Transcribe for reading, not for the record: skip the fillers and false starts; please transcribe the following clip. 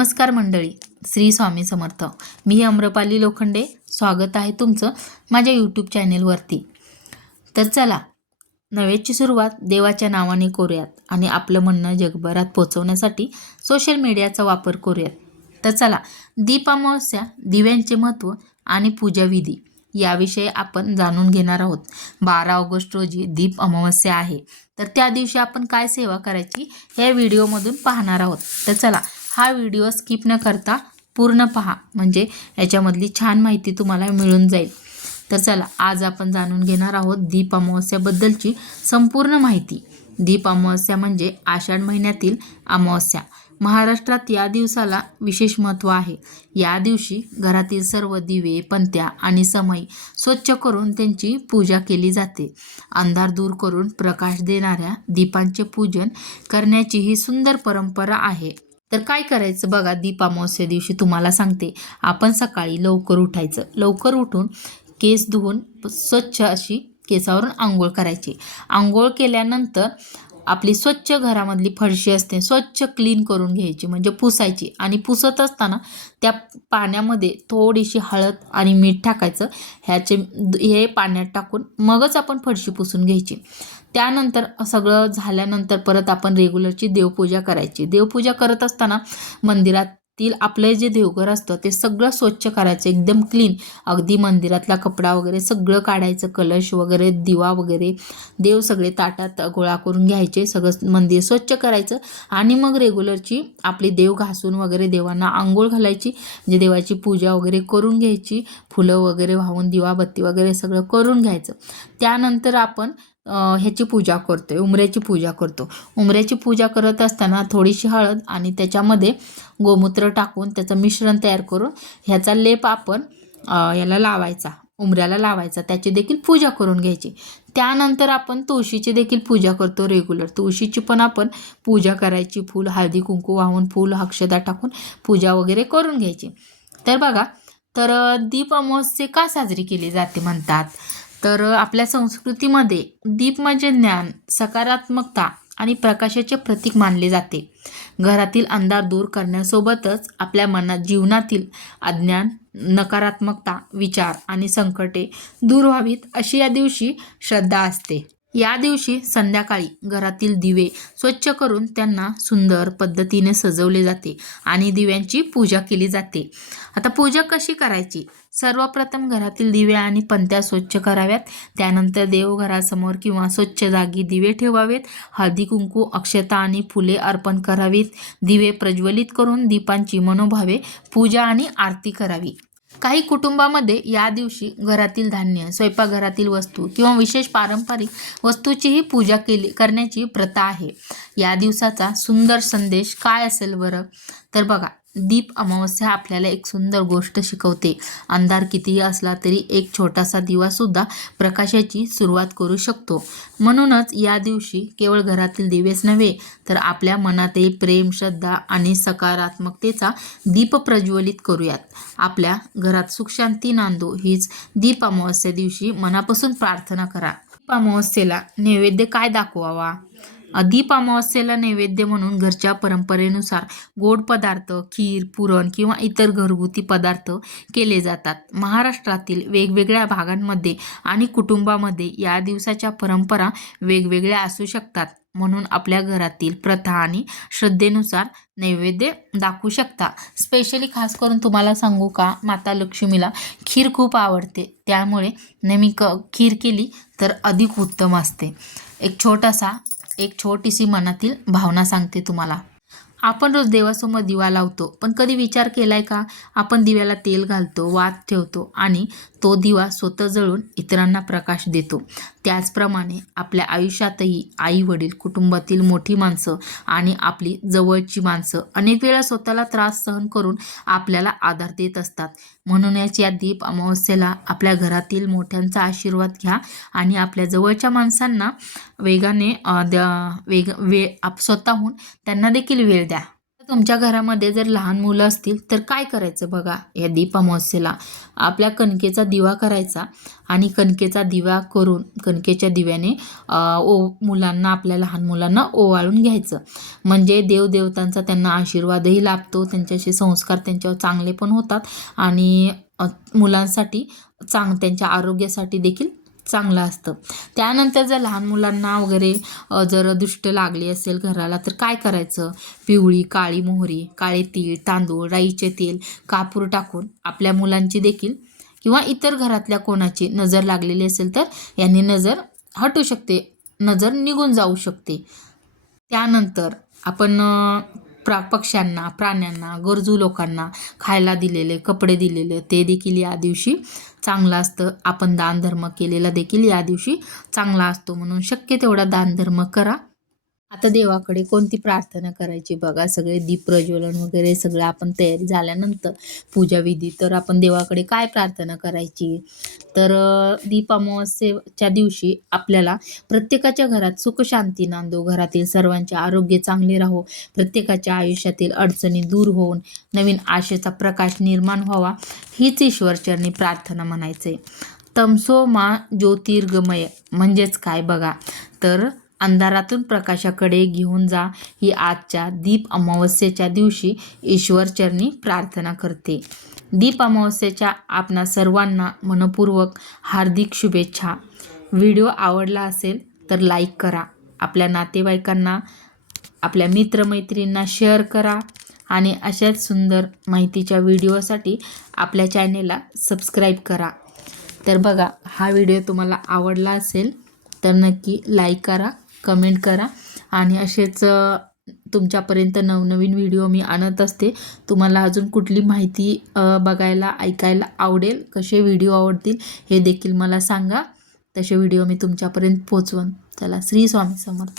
नमस्कार मंडळी, श्री स्वामी समर्थ. मी अम्रपाली लोखंडे. स्वागत आहे तुमचं माझ्या यूट्यूब चॅनेलवरती. तर चला, नव्याची सुरुवात देवाच्या नावाने करूयात आणि आपलं म्हणणं जगभरात पोहोचवण्यासाठी सोशल मीडियाचा वापर करूयात. तर चला, दीप अमावस्या, दिव्यांचे महत्त्व आणि पूजाविधी याविषयी आपण जाणून घेणार आहोत. 12 ऑगस्ट रोजी दीप अमावस्या आहे. तर त्या दिवशी आपण काय सेवा करायची या व्हिडिओमधून पाहणार आहोत. तर चला, हा व्हिडिओ स्किप न करता पूर्ण पहा, म्हणजे याच्यामधली छान माहिती तुम्हाला मिळून जाईल. तर चला, आज आपण जाणून घेणार आहोत दीप अमावस्याबद्दलची संपूर्ण माहिती. दीप अमावस्या म्हणजे आषाढ महिन्यातील अमावस्या. महाराष्ट्रात या दिवसाला विशेष महत्त्व आहे. या दिवशी घरातील सर्व दिवे, पणत्या आणि समई स्वच्छ करून त्यांची पूजा केली जाते. अंधार दूर करून प्रकाश देणाऱ्या दीपांचे पूजन करण्याची ही सुंदर परंपरा आहे. तर काय करायचं बघा, दीप अमावस्या दिवशी तुम्हाला सांगते. आपण सकाळी लवकर उठायचं. लवकर उठून केस धुवून स्वच्छ अशी केसावरून आंघोळ करायची. आंघोळ केल्यानंतर आपली स्वच्छ घरामधली फरशी असते, स्वच्छ क्लीन करून घ्यायची, म्हणजे पुसायची. आणि पुसत असताना त्या पाण्यामध्ये थोडीशी हळद आणि मीठ टाकायचं. हे पाण्यात टाकून मगच आपण फरशी पुसून घ्यायची. त्यानंतर सगळं झाल्यानंतर परत आपण रेग्युलरची देवपूजा करायची. देवपूजा करत असताना मंदिरातील आपलं जे देवघर असतं ते सगळं स्वच्छ करायचं, एकदम क्लीन. अगदी मंदिरातला कपडा वगैरे सगळं काढायचं, कलश वगैरे, दिवा वगैरे, देव सगळे ताटात गोळा करून घ्यायचे. सगळं मंदिर स्वच्छ करायचं आणि मग रेग्युलरची आपली देव घासून वगैरे देवांना आंघोळ घालायची, म्हणजे देवाची पूजा वगैरे करून घ्यायची. फुलं वगैरे वाहून दिवाबत्ती वगैरे सगळं करून घ्यायचं. त्यानंतर आपण ह्याची पूजा करतो, उंबऱ्याची पूजा करतो. उंबऱ्याची पूजा करत असताना थोडीशी हळद आणि त्याच्यामध्ये गोमूत्र टाकून त्याचं मिश्रण तयार करून ह्याचा लेप आपण याला लावायचा, उंबऱ्याला लावायचा. त्याची देखील पूजा करून घ्यायची. त्यानंतर आपण तुळशीची देखील पूजा करतो रेग्युलर. तुळशीची पण आपण पूजा करायची. फूल, हळदी कुंकू वाहून, फूल, अक्षता टाकून पूजा वगैरे करून घ्यायची. तर बघा, तर दीप अमावस्या का साजरी केली जाते म्हणतात, तर आपल्या संस्कृतीमध्ये दीप म्हणजे ज्ञान, सकारात्मकता आणि प्रकाशाचे प्रतीक मानले जाते. घरातील अंधार दूर करण्यासोबतच आपल्या जीवनातील अज्ञान, नकारात्मकता, विचार आणि संकटे दूर व्हावीत अशी या दिवशी श्रद्धा असते. या दिवशी संध्याकाळी घरातील दिवे स्वच्छ करून त्यांना सुंदर पद्धतीने सजवले जाते आणि दिव्यांची पूजा केली जाते. आता पूजा कशी करायची? सर्वप्रथम घरातील दिवे आणि पणत्या स्वच्छ कराव्यात. त्यानंतर देवघरासमोर किंवा स्वच्छ जागी दिवे ठेवावेत. हळदी कुंकू, अक्षता आणि फुले अर्पण करावीत. दिवे प्रज्वलित करून दीपांची मनोभावे पूजा आणि आरती करावी. काही कुटुंबामध्ये या दिवशी घरातील धान्य, स्वयंपाकघरातील वस्तू किंवा विशेष पारंपरिक वस्तूचीही पूजा करण्याची प्रथा आहे. या दिवसाचा सुंदर संदेश काय असेल बरं? तर बघा, दीप अमावस्या आपल्याला एक सुंदर गोष्ट शिकवते. अंधार कितीही असला तरी एक छोटासा दिवासुद्धा प्रकाशाची सुरुवात करू शकतो. म्हणूनच या दिवशी केवळ घरातील दिवेच नव्हे, तर आपल्या मनातही प्रेम, श्रद्धा आणि सकारात्मकतेचा दीप प्रज्वलित करूयात. आपल्या घरात सुखशांती नांदो हीच दीप अमावस्या दिवशी मनापासून प्रार्थना करा. दीप अमावस्येला नैवेद्य काय दाखवावा? दीप अमावस्येला नैवेद्य म्हणून घरच्या परंपरेनुसार गोड पदार्थ, खीर, पुरण किंवा इतर घरगुती पदार्थ केले जातात. महाराष्ट्रातील वेगवेगळ्या भागांमध्ये आणि कुटुंबामध्ये या दिवसाच्या परंपरा वेगवेगळ्या असू शकतात. म्हणून आपल्या घरातील प्रथा आणि श्रद्धेनुसार नैवेद्य दाखवू शकता. स्पेशली खास करून तुम्हाला सांगू का, माता लक्ष्मीला खीर खूप आवडते. त्यामुळे नेहमी खीर केली तर अधिक उत्तम असते. एक छोटीशी मनातील भावना सांगते तुम्हाला. आपण रोज देवासमोर दिवा लावतो, पण कधी विचार केलाय का, आपण दिव्याला तेल घालतो, वात ठेवतो आणि तो दिवा स्वतः जळून इतरांना प्रकाश देतो. त्याचप्रमाणे आपल्या आयुष्यातही आई वडील, कुटुंबातील मोठी माणसं आणि आपली जवळची माणसं अनेक वेळा स्वतःला त्रास सहन करून आपल्याला आधार देत असतात. म्हणूनच या दीप अमावस्येला आपल्या घरातील मोठ्यांचा आशीर्वाद घ्या आणि आपल्या जवळच्या माणसांना स्वतःहून त्यांना देखील वेळ द्या. तुमच्या घरामध्ये जर लहान मुलं असतील तर काय करायचं बघा, या दीप अमावस्येला आपल्या कणकेचा दिवा करायचा आणि कणकेचा दिवा करून कणकेच्या दिव्याने मुलांना, आपल्या लहान मुलांना ओवाळून घ्यायचं. म्हणजे देवदेवतांचा त्यांना आशीर्वादही लाभतो, त्यांच्याशी संस्कार त्यांच्यावर चांगले पण होतात आणि मुलांसाठी त्यांच्या आरोग्यासाठी देखील चांगलं असतं. त्यानंतर जर लहान मुलांना वगैरे जर दृष्ट लागली असेल घराला तर काय करायचं, पिवळी काळी मोहरी, काळे तीळ, तांदूळ, राईचे तेल, कापूर टाकून आपल्या मुलांची देखील किंवा इतर घरातल्या कोणाची नजर लागलेली असेल तर यांनी नजर हटू शकते, नजर निघून जाऊ शकते. त्यानंतर आपण पक्ष्यांना, प्राण्यांना, गरजू लोकांना खायला दिलेले, कपडे दिलेले ते देखील या दिवशी चांगलं असतं. आपण दानधर्म केलेला देखील या दिवशी चांगला असतो, म्हणून शक्य तेवढा दानधर्म करा. आता देवाकडे कोणती प्रार्थना करायची बघा, सगळे दीप प्रज्वलन वगैरे सगळं आपण तयारी झाल्यानंतर पूजाविधी, तर आपण देवाकडे काय प्रार्थना करायची, तर दीप अमावस्येच्या दिवशी आपल्याला प्रत्येकाच्या घरात सुख शांती नांदो, घरातील सर्वांचे आरोग्य चांगले राहो, प्रत्येकाच्या आयुष्यातील अडचणी दूर होऊन नवीन आशेचा प्रकाश निर्माण व्हावा, हीच ईश्वरचरणी प्रार्थना म्हणायचे. तमसो मा ज्योतिर्गमय म्हणजेच काय बघा, तर अंधारातून प्रकाशाकडे घेऊन जा, ही आजच्या दीप अमावस्येच्या दिवशी ईश्वरचरणी प्रार्थना करते. दीप अमावस्येच्या आपणा सर्वांना मनपूर्वक हार्दिक शुभेच्छा. व्हिडिओ आवडला असेल तर लाईक करा, आपल्या नातेवाईकांना, आपल्या मित्रमैत्रिणींना शेअर करा आणि अशाच सुंदर माहितीच्या व्हिडिओसाठी आपल्या चॅनेलला सबस्क्राईब करा. तर बघा, हा व्हिडिओ तुम्हाला आवडला असेल तर नक्की लाईक करा, कमेंट करा आणि असेच तुमच्यापर्यंत नवनवीन व्हिडिओ मी आणत असते. तुम्हाला अजून कुठली माहिती बघायला, ऐकायला आवडेल, कसे व्हिडिओ आवडतील हे देखील मला सांगा, तसे व्हिडिओ मी तुमच्यापर्यंत पोचवन. चला, श्री स्वामी समर्थ.